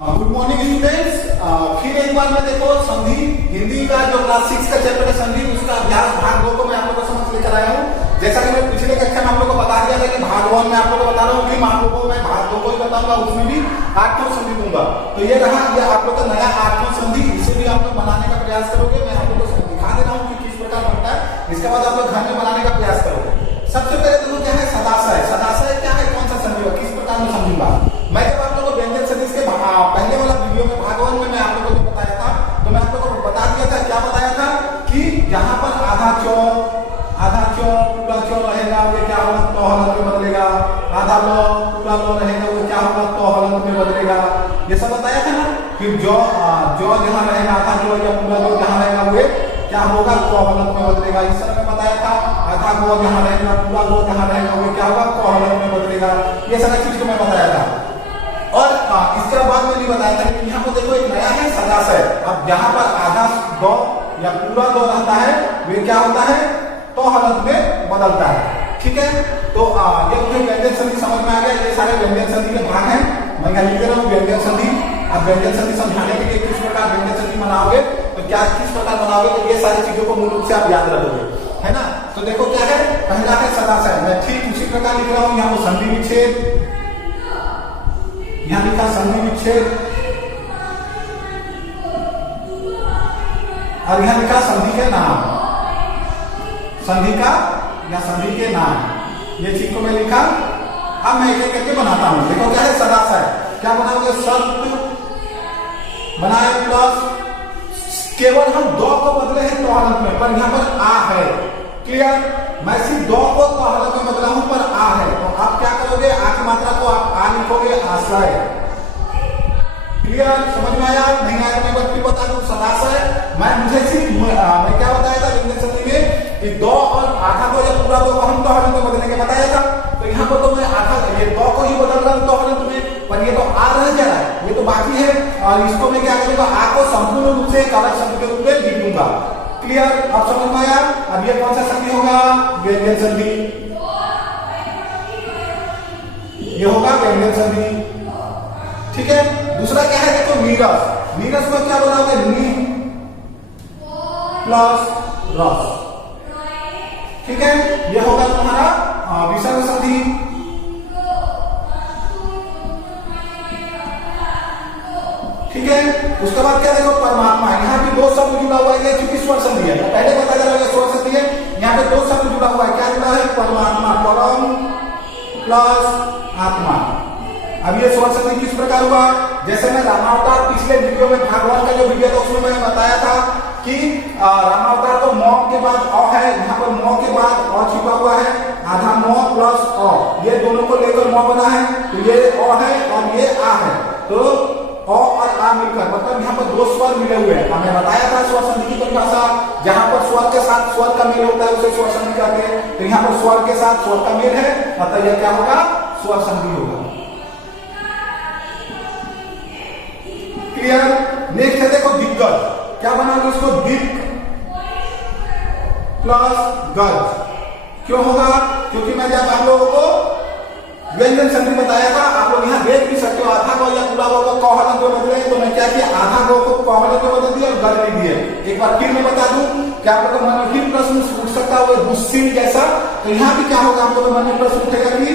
Good morning students. फिर एक बार मैं देखो संधि हिंदी का जो क्लास 6 का चैप्टर है संधि, उसका अभ्यास भाग 2 को मैं आप लोगों को समझ लेकर आया हूँ। जैसा कि मैं पिछले कक्षा में आप लोगों को बता दिया था कि भाग 1 में आप लोगों को बता रहा हूँ कि आप लोगों को मैं भाग 2 को ही बताऊंगा, उसमें भी 8वां संधि दूंगा। तो ये रहा, ये आप लोग का नया 8वां संधि, इसे भी आप लोग बनाने का प्रयास करोगे। मैं आप लोगों को दिखा दे रहा हूँ कि किस प्रकार बनता है, इसके बाद आप लोग घर में बनाने का प्रयास करोगे। सबसे पहले देखो क्या है सदाशय। सदाशय क्या है, कौन सा संधि है, किस प्रकार में समझूंगा मैं। जब आप लोगों को व्यंजन सदिश के पहले वाला वीडियो में भाग 1 में मैं आप लोगों को बताया था, तो मैं आप लोगों को बता दिया था, क्या बताया था कि यहाँ पर आधा चौ पूरा चौ रहेगा, वो क्या होगा तो हलंत में बदलेगा। आधा लो पूरा लो रहेगा, वो क्या होगा तो हलंत में बदलेगा। ये सब बताया था ना। फिर जो जहाँ रहेगा आधा जो या पूरा जो जहाँ रहेगा वो क्या होगा तो हलंत में बदलेगा। इस समय बताया था आधा गो जहाँ रहेगा पूरा गो जहाँ रहेगा वो क्या होगा तो हलंत में बदलेगा। ये सारा चीज को मैं बताया था। और इसके बाद में भी बताया था कि यहाँ पर देखो एक नया है सदाशय। अब यहाँ पर आधा दो या पूरा दो रहता है, वे क्या होता है तो हलंत में बदलता है। ठीक है, तो ये मुझे व्यंजन संधि समझ में आ गया। ये सारे व्यंजन संधि के भाग हैं, मैं यहाँ लिख रहा हूँ व्यंजन संधि। अब व्यंजन संधि समझाने के लिए किस प्रकार व्यंजन संधि बनाओगे, तो क्या किस प्रकार बनाओगे, तो ये सारी चीजों को मूल रूप से आप याद रखोगे, है ना। तो देखो क्या है, पहला है सदाशय। मैं ठीक उसी प्रकार लिख रहा हूँ, यहाँ पर संधि विच्छेद, यहाँ लिखा संधि विच्छेद, और यहाँ लिखा संधि के नाम, संधि का या संधि के नाम। ये चीज को मैं लिखा। अब मैं एक एक करके बनाता हूं। देखो क्या है सदाशय, क्या बनाओगे, शब्द बनाए प्लस केवल हम दो को बदले हैं तो हलंत में, पर यहाँ पर आ है। क्लियर, मैं सिर्फ दो को तो हलंत में बदला हूं पर आ है। तो आप क्या करोगे, आ की मात्रा को आप आ लिखोगे आशय। क्लियर, समझ में आया? नहीं आया तो मैं फिर बता दूं सदाशय। मुझे सिर्फ मैं क्या बताया था व्यंजन संधि में कि दो और आधा को या पूरा दो को हम तो हलंत में बदलने के बताया था। तो यहाँ पर तो मैं आधा ये दो को ही बदल रहा हूं तो हलंत में, पर ये तो आ रह जा रहा है, ये तो बाकी है। और इसको मैं क्या करूंगा, आ को संपूर्ण रूप से एक अलग शब्द के रूप में लिख दूंगा। क्लियर, अब समझ में आया? अब ये कौन सा संधि होगा, व्यंजन संधि। ये होगा व्यंजन संधि। ठीक है, दूसरा क्या है, देखो नीरस। नीरस को क्या बनाओगे, नी प्लस रस। ठीक है, ये होगा तुम्हारा विसर्ग संधि। ठीक है, उसके बाद क्या देखो परमात्मा। यहाँ पे दो शब्द जुड़ा हुआ है, चूंकि स्वर संधि है, पहले बता जा रहा है स्वर संधि है। यहाँ पे दो शब्द जुड़ा हुआ है, क्या जुड़ा है, परमात्मा, परम प्लस आत्मा। अब ये स्वर संधि किस प्रकार हुआ, जैसे मैं रामावतार पिछले वीडियो में भगवान का जो वीडियो था उसमें मैंने बताया था कि रामावतार तो मौ के बाद अ है, यहाँ पर मौ के बाद अ छिपा हुआ है, आधा मौ प्लस अ, ये दोनों को लेकर मौ बना है। तो ये अ है और ये आ है, तो अ और आ मिलकर मतलब यहाँ पर दो स्वर मिले हुए हैं। हमने बताया था स्वर संधि की परिभाषा, जहां पर स्वर के साथ स्वर का मेल होता है उसे स्वर संधि कहते हैं। तो यहाँ पर स्वर के साथ स्वर का मेल है, अतः यह क्या होगा, स्वर संधि होगा। क्लियर, नेक्स्ट है देखो दिग्गज। क्या बनाओगे उसको, दिक प्लस गज। क्यों होगा, क्योंकि मैं जब आप लोगों को व्यंजन संधि बताया था, आप लोग यहाँ देख भी सकते हो, आधा गो या पूरा गो को हलंत में बदले। तो मैं क्या किया, आधा गो को हलंत में बदल दिया और गज नहीं दिए। एक बार फिर मैं बता दूं, क्या आप लोगों मन में फिर प्रश्न उठ सकता है दुस्सिल जैसा। तो यहाँ भी क्या होगा, आप लोगों मन में प्रश्न उठेगा कि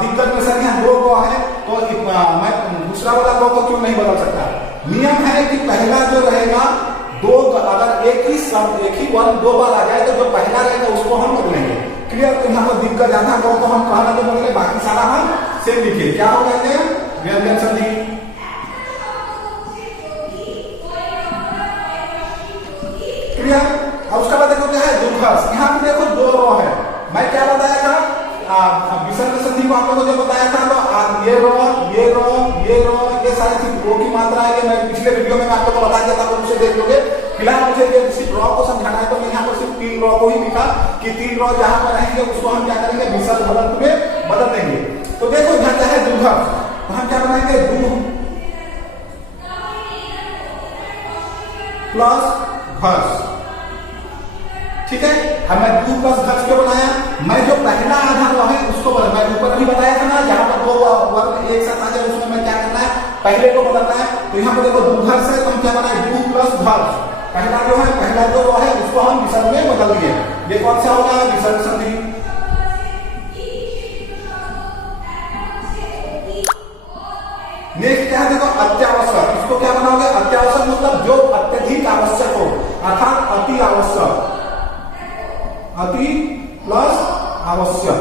दिग्गज में सर यहाँ दो गो है, तो मैं दूसरा वाला गो को क्यों नहीं बदल सकता। नियम है कि पहला जो रहेगा दो, अगर एक ही वर्ण दो बार आ जाए तो जो पहला रहेगा उसको हम बदलेंगे। क्लियर, तो यहाँ पर दिग्गज आधा गो को हम कहना तो बदले, बाकी सारा हम सेम लिखे। क्या हो कहते हैं, व्यंजन संधि। क्लियर, अब उसका बाद देखो क्या है, दुर्घर्ष। यहाँ पे देखो दो रो है। मैं क्या बताया था, विसर्ग संधि को आप लोगों को जो बताया था, तो ये रो ये रो ये रो, ये सारी चीज रो की मात्रा है। मैं पिछले वीडियो में आप लोगों को बता दिया था, आप उसे देख लोगे। फिलहाल मुझे ये सिर्फ रॉ को समझाना है, तो मैं यहाँ पर सिर्फ 3 रॉ को ही लिखा कि 3 रॉ जहां पर रहेंगे उसको हम क्या करेंगे, विसर्ग हलंत में बदल देंगे। तो देखो यहाँ क्या है, दुर्घर्ष। तो हम क्या बनाएंगे, दू प्लस घर्ष। ठीक है, अब मैं दू प्लस घर्ष क्यों बनाया, मैं जो पहला आधा हुआ है उसको मैं ऊपर भी बताया था ना, जहां पर दो वर्ग एक साथ आ जाए उसमें मैं क्या करना है, पहले को बदलना है। तो यहाँ पर देखो दूधर से तो हम क्या बनाए, दू प्लस धर, पहला जो है उसको हम विसर्ग में बदल दिए। ये कौन सा होगा, विसर्ग संधि। नेक्स्ट क्या है देखो, अत्यावश्यक। इसको क्या बनाओगे, अत्यावश्यक मतलब जो अत्यधिक आवश्यक हो, अर्थात अति आवश्यक, अति प्लस आवश्यक।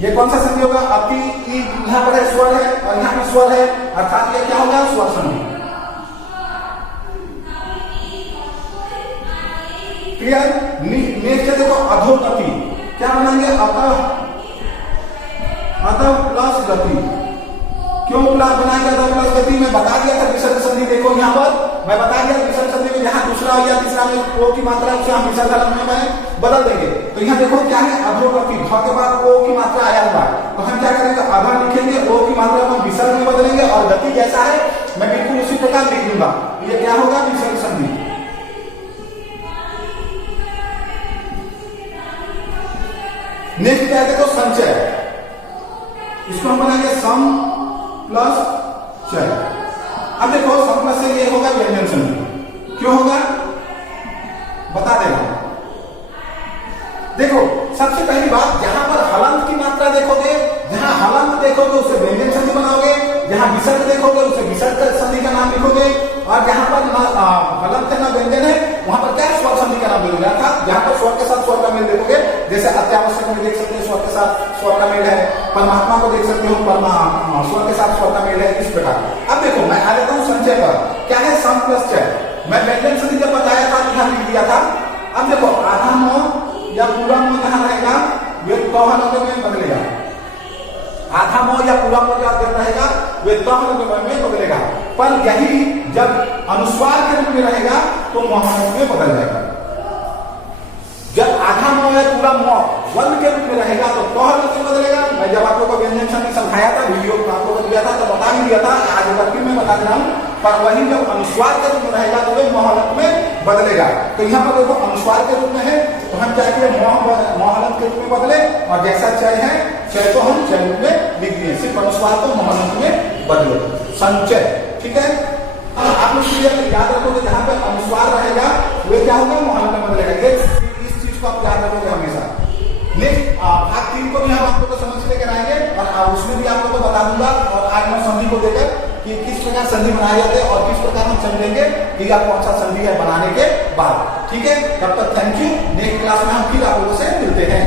ये कौन सा संधि होगा, अति, यहाँ पर है स्वर है और यहाँ भी स्वर है, अर्थात ये क्या होगा, स्वर संधि। क्लियर। नेक्स्ट है देखो अधोगति। क्या बनाएंगे, अतः प्लस गति। क्यों बनाएंगे अतः प्लस गति, मैं बता दिया था विसर्ग संधि। देखो यहाँ पर मैं बता दिया विसर्ग संधि में जहां दूसरा या तीसरा में ओ की मात्रा उसे हम विसर्ग में बदल देंगे। तो यहाँ देखो क्या है, अधोगति, ध के बाद ओ की मात्रा आया हुआ है, तो हम क्या करेंगे, अधा लिखेंगे, ओ की मात्रा को हम विसर्ग में बदलेंगे और गति जैसा है मैं बिल्कुल उसी प्रकार लिख दूंगा। ये क्या होगा, विसर्ग संधि। नेक्स्ट क्या है देखो, संचय। इसको हम बनाएंगे सम प्लस चय। अब देखो सम प्लस से ये होगा व्यंजन संधि। क्यों होगा, बता देगा। देखो सबसे पहली बात, जहां पर हलंत की मात्रा देखोगे, जहां हलंत देखोगे उसे व्यंजन संधि बनाओगे, जहां विसर्ग देखोगे उसे विसर्ग संधि का नाम लिखोगे, और जहां पर हलंत है ना व्यंजन है वहां पर क्या स्वर संधि का नाम लिखोगे। अर्थात जहां पर स्वर के साथ स्वर का मेल देखोगे, जैसे अत्यावश्यक में देख सकते हो स्वर के साथ स्वर का मेल है, परमात्मा को देख सकते हो स्वर के साथ स्वर का मेल है, इस प्रकार। अब देखो मैं आ जाता हूं संचय पर। क्या है, सम प्लस चय। मैं व्यंजन संधि जब बताया था यहां लिख दिया था। अब देखो आधा म या पूरा म कहां रहेगा, ये तोहन में बदलेगा। आधा म या पूरा म जब रहेगा वे तोहन में बदलेगा, पर यही जब अनुस्वार के रूप में रहेगा तो मोहन में बदल जाएगा। जब आधा म या पूरा म वर्ण के रूप में रहेगा तो तोहन में बदलेगा। मैं जब आप लोगों को व्यंजन संधि समझाया था, वीडियो आप लोगों को दिया था, तो बता भी दिया था, आज एक बार फिर मैं बता दे रहा हूं। पर वही जब अनुस्वार के रूप में रहेगा तो वे मोहलत में बदलेगा। तो यहाँ पर देखो अनुस्वार के रूप में है तो हम चाहेंगे मोहलत के रूप में बदले, और जैसा चय है चय तो हम चय रूप में लिख दिए, सिर्फ अनुस्वार को मोहलत में बदले, संचय। ठीक है, आप लोग याद रखोगे जहां पे अनुस्वार रहेगा वे क्या होगा, मोहलत में बदलेगा। इस चीज को आप याद रखोगे हमेशा। नेक्स्ट भाग 3 को भी हम आप लोग को समझ लेकर आएंगे और उसमें भी आप लोग को बता दूंगा, और आज मैं संधि को देकर कि किस प्रकार संधि बनाए जाते हैं और किस प्रकार हम समझेंगे कि आप कौन सा संधि है बनाने के बाद। ठीक है, तब तक थैंक यू। नेक्स्ट क्लास में हम फिर आप लोगों से मिलते हैं।